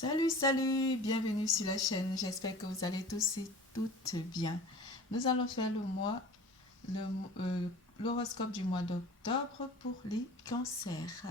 Salut, bienvenue sur la chaîne. J'espère que vous allez tous et toutes bien. Nous allons faire le, l'horoscope du mois d'octobre pour les cancers.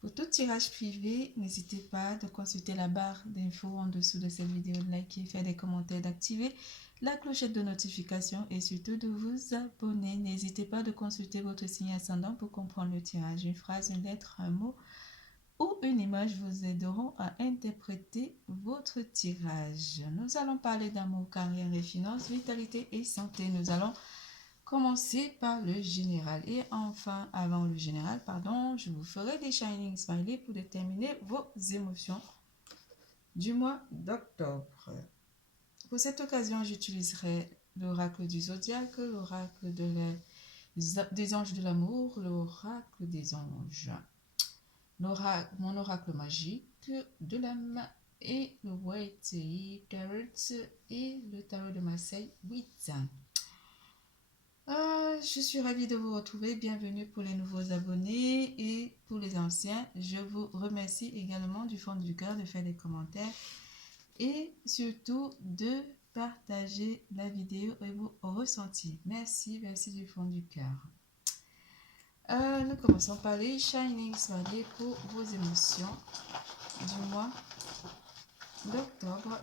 Pour tout tirage privé, n'hésitez pas de consulter la barre d'infos en dessous de cette vidéo, de liker, faire des commentaires, d'activer la clochette de notification et surtout de vous abonner. N'hésitez pas de consulter votre signe ascendant pour comprendre le tirage. Une phrase, une lettre, un mot ou une image vous aideront à interpréter votre tirage. Nous allons parler d'amour, carrière et finances, vitalité et santé. Nous allons commencer par le général. Et enfin, avant le général, je vous ferai des Shining Smiley pour déterminer vos émotions du mois d'octobre. Pour cette occasion, j'utiliserai l'oracle du zodiaque, l'oracle des anges de l'amour, l'oracle des anges. Mon oracle magique de l'âme et le White Tarot et le tarot de Marseille 8. Je suis ravie de vous retrouver. Bienvenue pour les nouveaux abonnés et pour les anciens. Je vous remercie également du fond du cœur de faire des commentaires et surtout de partager la vidéo et vos ressentis. Merci du fond du cœur. Nous commençons par les Shining Smiley pour vos émotions du mois d'octobre.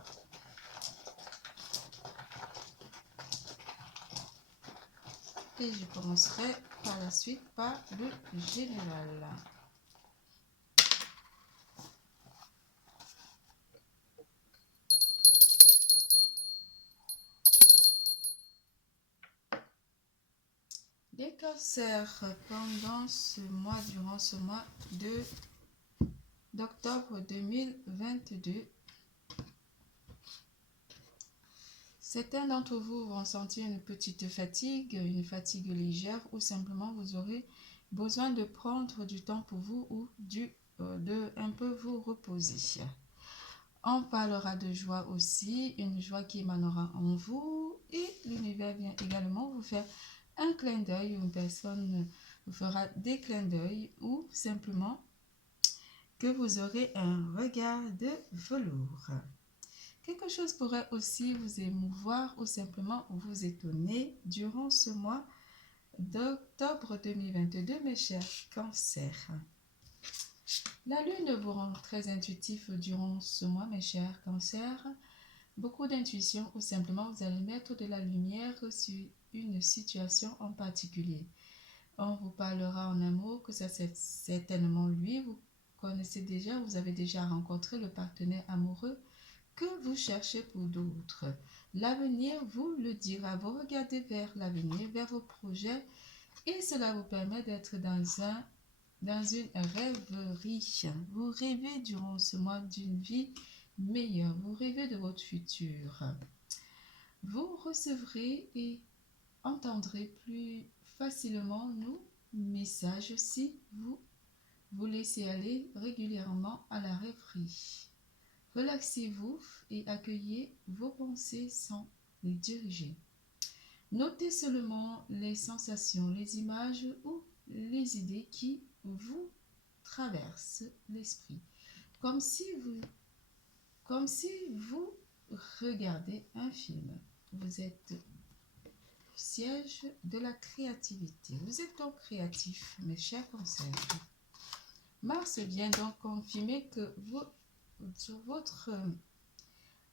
Et je commencerai par la suite par le général. Les cancers pendant ce mois, durant ce mois d'octobre 2022. Certains d'entre vous vont sentir une petite fatigue, une fatigue légère ou simplement vous aurez besoin de prendre du temps pour vous ou de un peu vous reposer. On parlera de joie aussi, une joie qui émanera en vous et l'univers vient également vous faire un clin d'œil, une personne vous fera des clins d'œil ou simplement que vous aurez un regard de velours. Quelque chose pourrait aussi vous émouvoir ou simplement vous étonner durant ce mois d'octobre 2022, mes chers cancers. La lune vous rend très intuitif durant ce mois, mes chers cancers. Beaucoup d'intuition ou simplement vous allez mettre de la lumière sur une situation en particulier. On vous parlera en amour que ça c'est certainement lui. Vous connaissez déjà, vous avez déjà rencontré le partenaire amoureux que vous cherchez pour d'autres. L'avenir vous le dira. Vous regardez vers l'avenir, vers vos projets et cela vous permet d'être dans une rêverie. Vous rêvez durant ce mois d'une vie meilleure. Vous rêvez de votre futur. Vous recevrez et entendrez plus facilement nos messages si vous vous laissez aller régulièrement à la rêverie. Relaxez-vous et accueillez vos pensées sans les diriger. Notez seulement les sensations, les images ou les idées qui vous traversent l'esprit, comme si vous regardez un film. Vous êtes au siège de la créativité. Vous êtes donc créatif, mes chers cancers. Mars vient donc confirmer que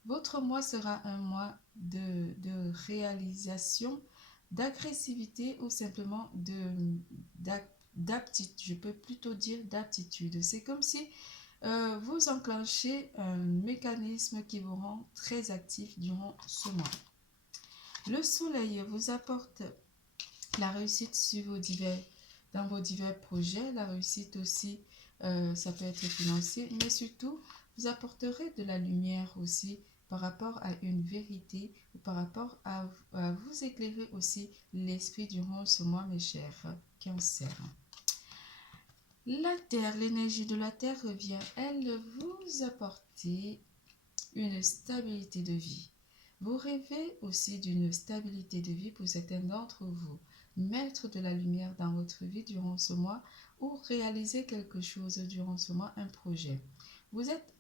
votre mois sera un mois de réalisation, d'agressivité ou simplement d'aptitude. Je peux plutôt dire d'aptitude. C'est comme si vous enclenchez un mécanisme qui vous rend très actif durant ce mois. Le soleil vous apporte la réussite dans vos divers projets, la réussite aussi, ça peut être financier, mais surtout, vous apporterez de la lumière aussi par rapport à une vérité ou par rapport à vous éclairer aussi l'esprit durant ce mois, mes chers cancers. La terre, l'énergie de la terre revient, elle vous apporter une stabilité de vie. Vous rêvez aussi d'une stabilité de vie pour certains d'entre vous. Mettre de la lumière dans votre vie durant ce mois ou réaliser quelque chose durant ce mois, un projet. Vous êtes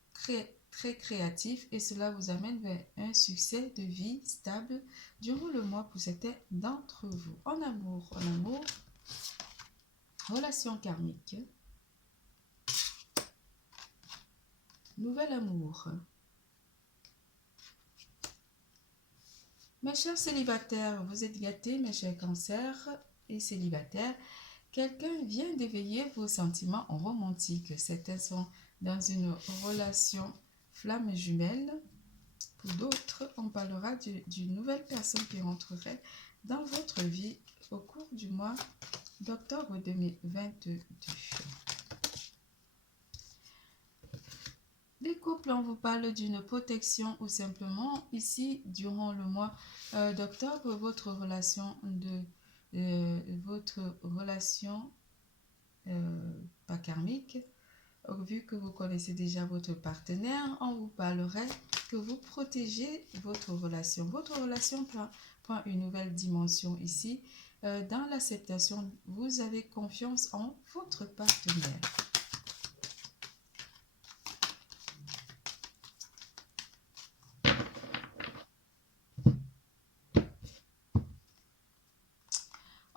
très créatif et cela vous amène vers un succès de vie stable durant le mois pour certains d'entre vous. En amour, relation karmique, nouvel amour. Mes chers célibataires, vous êtes gâtés, mes chers cancers et célibataires. Quelqu'un vient d'éveiller vos sentiments romantiques. Certains sont dans une relation flamme jumelle. Pour d'autres, on parlera d'une nouvelle personne qui rentrerait dans votre vie au cours du mois d'octobre 2022. Les couples, on vous parle d'une protection ou simplement ici, durant le mois d'octobre, votre relation pas karmique, vu que vous connaissez déjà votre partenaire, on vous parlerait que vous protégez votre relation. Votre relation prend une nouvelle dimension ici. Dans l'acceptation, vous avez confiance en votre partenaire.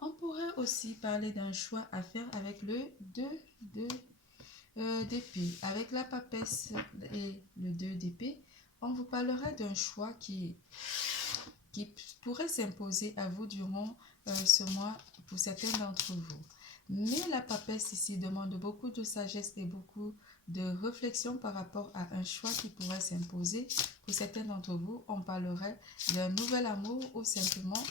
On pourrait aussi parler d'un choix à faire avec le 2 d'épée. Avec la papesse et le 2 d'épée, on vous parlera d'un choix qui pourrait s'imposer à vous durant ce mois pour certains d'entre vous. Mais la papesse ici demande beaucoup de sagesse et beaucoup de réflexion par rapport à un choix qui pourrait s'imposer. Pour certains d'entre vous, on parlerait d'un nouvel amour ou simplement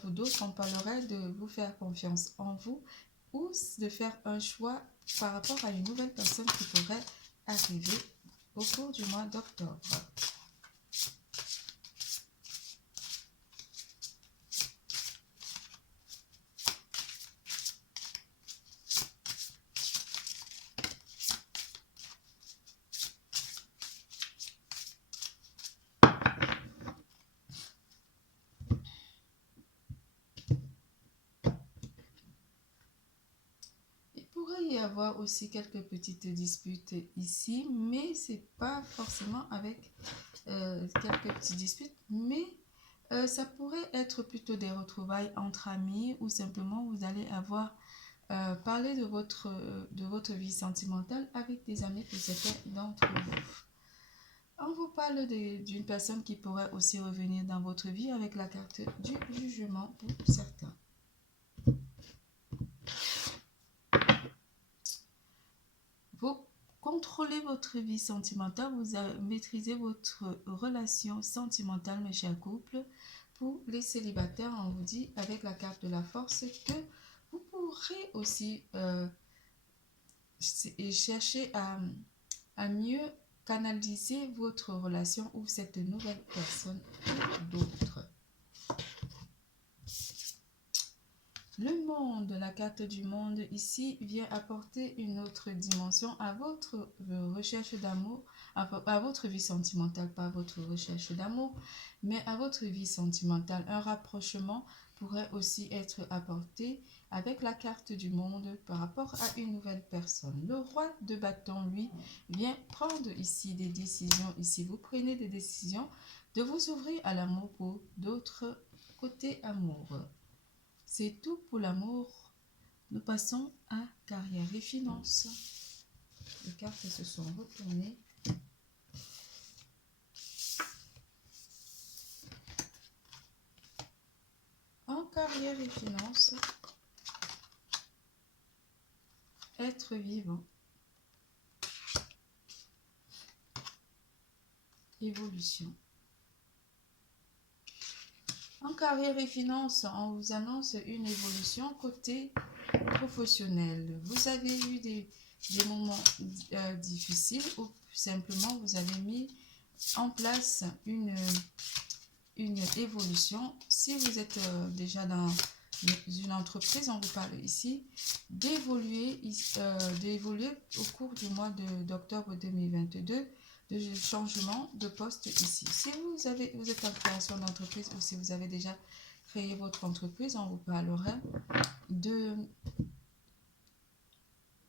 pour d'autres, on parlerait de vous faire confiance en vous ou de faire un choix par rapport à une nouvelle personne qui pourrait arriver au cours du mois d'octobre. Y avoir aussi quelques petites disputes ici, mais c'est pas forcément avec quelques petites disputes, mais ça pourrait être plutôt des retrouvailles entre amis ou simplement vous allez avoir parlé de votre vie sentimentale avec des amis pour certains d'entre vous. On vous parle d'une personne qui pourrait aussi revenir dans votre vie avec la carte du jugement pour certains. Vous contrôlez votre vie sentimentale, vous maîtrisez votre relation sentimentale, mes chers couples. Pour les célibataires, on vous dit avec la carte de la force que vous pourrez aussi chercher à mieux canaliser votre relation ou cette nouvelle personne ou d'autres. Le monde, la carte du monde ici vient apporter une autre dimension à votre recherche d'amour, à votre vie sentimentale, pas votre recherche d'amour, mais à votre vie sentimentale. Un rapprochement pourrait aussi être apporté avec la carte du monde par rapport à une nouvelle personne. Le roi de bâton, lui, vient prendre ici des décisions. Ici, vous prenez des décisions de vous ouvrir à l'amour pour d'autres côtés amoureux. C'est tout pour l'amour. Nous passons à carrière et finances. Les cartes se sont retournées. En carrière et finances, être vivant. Évolution. En carrière et finances, on vous annonce une évolution côté professionnel. Vous avez eu des moments difficiles ou simplement vous avez mis en place une évolution. Si vous êtes déjà dans une entreprise, on vous parle ici d'évoluer au cours du mois d'octobre 2022, de changement de poste ici. Si vous êtes en création d'entreprise ou si vous avez déjà créé votre entreprise, on vous parlera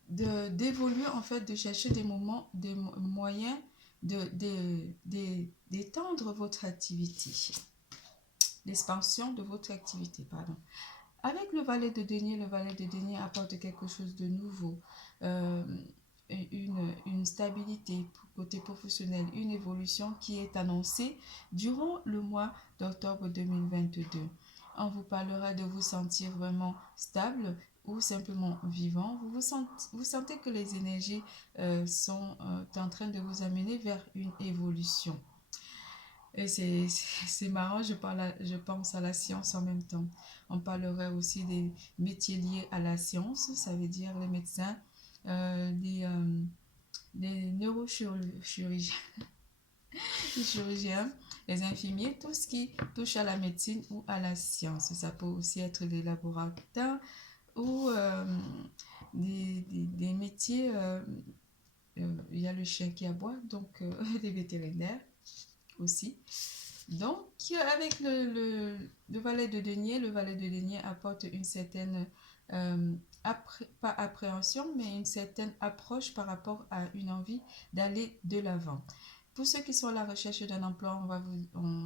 d'évoluer en fait, de chercher des moyens d'étendre votre activité, l'expansion de votre activité, pardon. Avec le valet de denier apporte quelque chose de nouveau, une stabilité côté professionnel, une évolution qui est annoncée durant le mois d'octobre 2022. On vous parlera de vous sentir vraiment stable ou simplement vivant. Vous sentez que les énergies sont en train de vous amener vers une évolution. Et c'est marrant, je pense à la science en même temps. On parlerait aussi des métiers liés à la science, ça veut dire les médecins, les neurochirurgiens, les chirurgiens, les infirmiers, tout ce qui touche à la médecine ou à la science. Ça peut aussi être des laboratoires ou des métiers. Il y a le chien qui aboie, donc des vétérinaires aussi. Donc, avec le valet de denier apporte une certaine, pas appréhension, mais une certaine approche par rapport à une envie d'aller de l'avant. Pour ceux qui sont à la recherche d'un emploi, on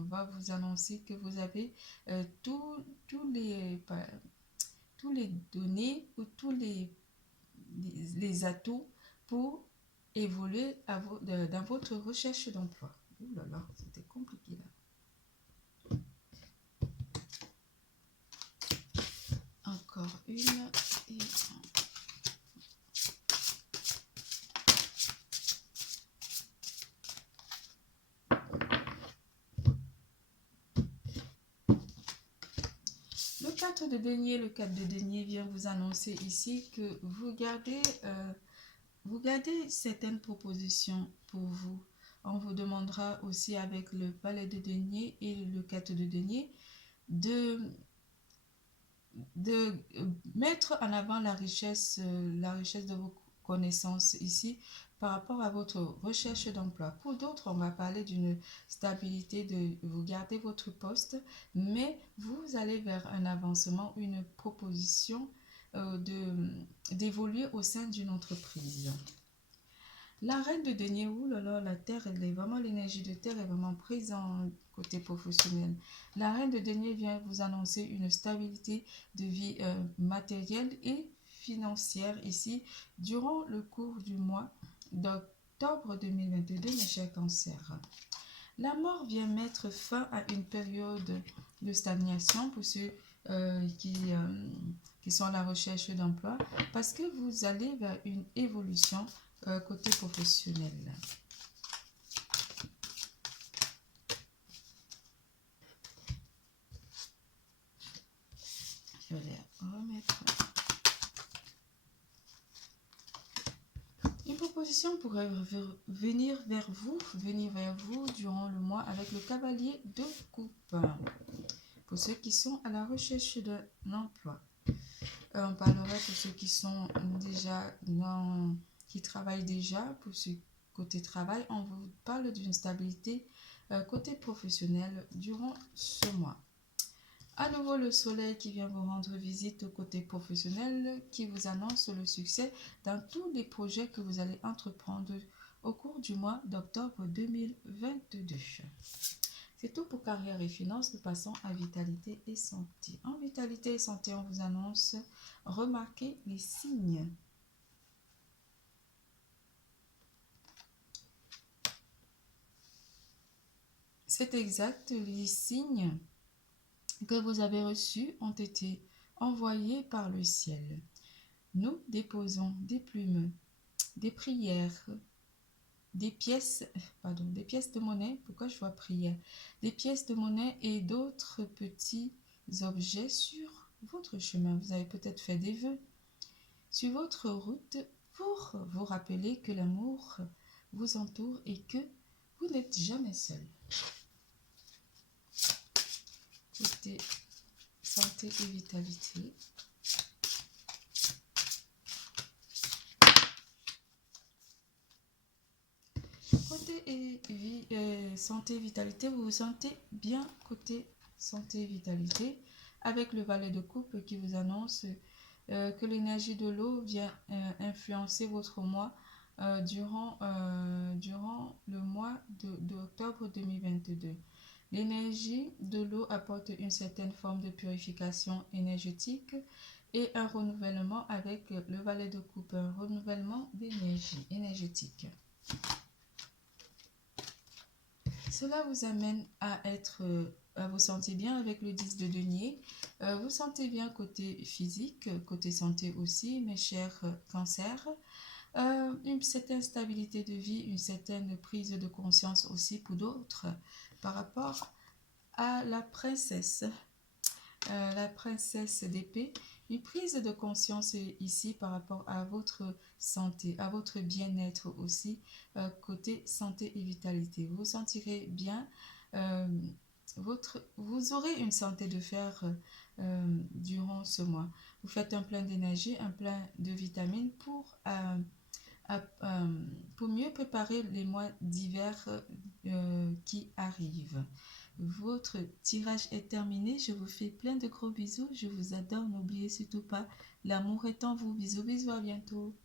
va vous annoncer que vous avez tous les données ou les atouts pour évoluer dans votre recherche d'emploi. Ouh là là, c'était compliqué là. Encore une et le 4 de denier vient vous annoncer ici que vous gardez certaines propositions pour vous. On vous demandera aussi avec le valet de denier et le 4 de denier de mettre en avant la richesse de vos connaissances ici par rapport à votre recherche d'emploi. Pour d'autres, on va parler d'une stabilité, de vous garder votre poste, mais vous allez vers un avancement, une proposition d'évoluer au sein d'une entreprise. La reine de denier, la terre, elle est vraiment, l'énergie de terre est vraiment présente côté professionnel. La reine de denier vient vous annoncer une stabilité de vie matérielle et financière ici durant le cours du mois d'octobre 2022, mes chers cancers. La mort vient mettre fin à une période de stagnation pour ceux qui sont à la recherche d'emploi parce que vous allez vers une évolution côté professionnel. Je vais remettre. Une proposition pourrait venir vers vous durant le mois avec le cavalier de coupe. Pour ceux qui sont à la recherche d'un emploi. On parlerait pour ceux qui sont déjà qui travaillent déjà. Pour ce côté travail, on vous parle d'une stabilité côté professionnel durant ce mois. À nouveau, le soleil qui vient vous rendre visite au côté professionnel, qui vous annonce le succès dans tous les projets que vous allez entreprendre au cours du mois d'octobre 2022. C'est tout pour carrière et finances. Nous passons à vitalité et santé. En vitalité et santé, on vous annonce remarquez les signes. C'est exact, les signes que vous avez reçus ont été envoyés par le ciel. Nous déposons des plumes, des prières, des pièces de monnaie, pourquoi je vois prière, des pièces de monnaie et d'autres petits objets sur votre chemin. Vous avez peut-être fait des vœux sur votre route pour vous rappeler que l'amour vous entoure et que vous n'êtes jamais seul. Côté santé et vitalité. Côté santé et vitalité, vous vous sentez bien côté santé et vitalité avec le valet de coupe qui vous annonce que l'énergie de l'eau vient influencer votre mois durant le mois d'octobre 2022. L'énergie de l'eau apporte une certaine forme de purification énergétique et un renouvellement avec le valet de coupe, un renouvellement d'énergie énergétique. Cela vous amène à vous sentir bien avec le 10 de denier. Vous sentez bien côté physique, côté santé aussi, mes chers cancers. Une certaine stabilité de vie, une certaine prise de conscience aussi pour d'autres par rapport à la princesse d'épée. Une prise de conscience ici par rapport à votre santé, à votre bien-être aussi, côté santé et vitalité. Vous vous sentirez bien, euh, vous aurez une santé de fer durant ce mois. Vous faites un plein d'énergie, un plein de vitamines pour mieux préparer les mois d'hiver qui arrivent. Votre tirage est terminé. Je vous fais plein de gros bisous. Je vous adore. N'oubliez surtout pas, l'amour est en vous. Bisous, bisous, à bientôt.